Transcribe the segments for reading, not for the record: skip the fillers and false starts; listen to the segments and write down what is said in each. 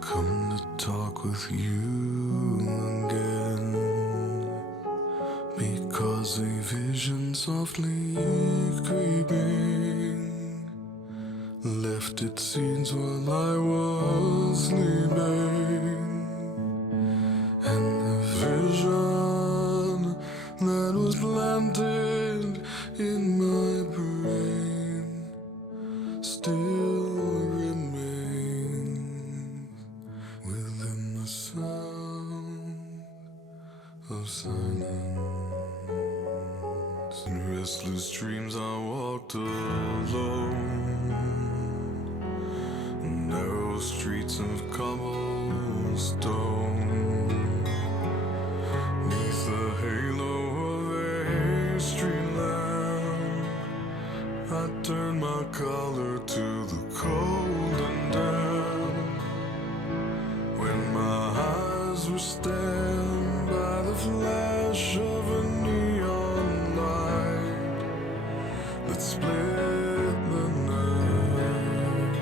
come to talk with you again, because a vision softly creeping left its seeds while I was sleeping, and the vision that was planted in my brain still remains within the sound of silence. In restless dreams I walked alone, narrow streets of cobblestone, neath the halo of a street lamp, I turned my collar to the cold and damp, when my eyes were stabbed by the flash of a neon light that split the night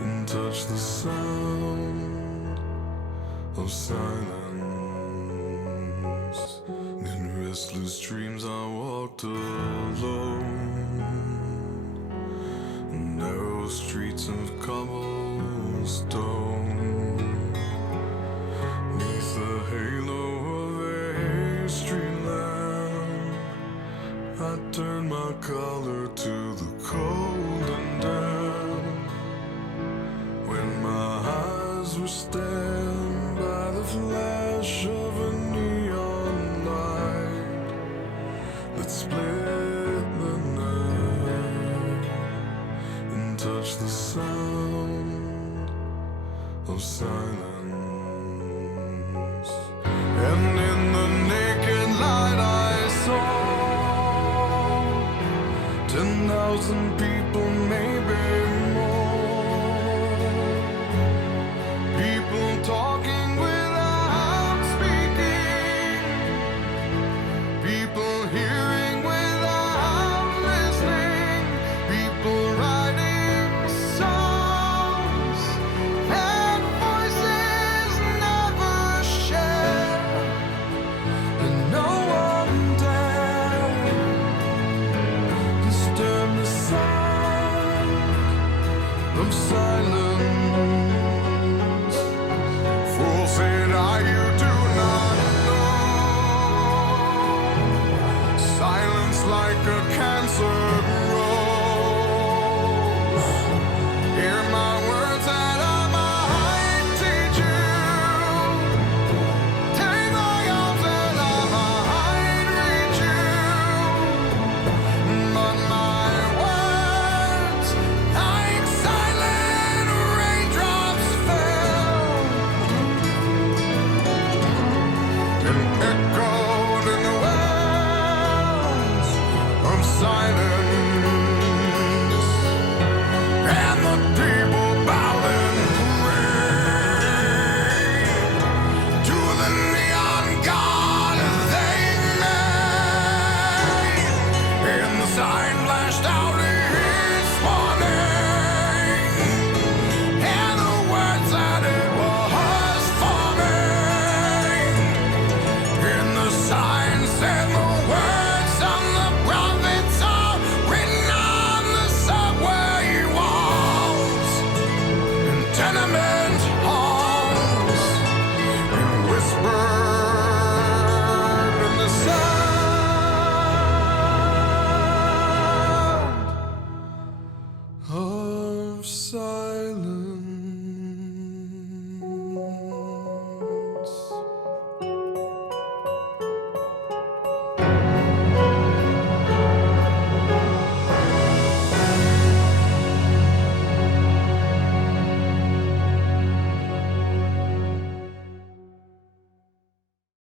and touched the sound of silence. In restless dreams I walked alone, narrow streets of cobblestone, neath the halo of a street lamp, I turned my collar to the cold and damp, when my eyes were stabbed by the flash of a neon light that split the night and touched the sound of silence. And in the naked light I saw 10,000 people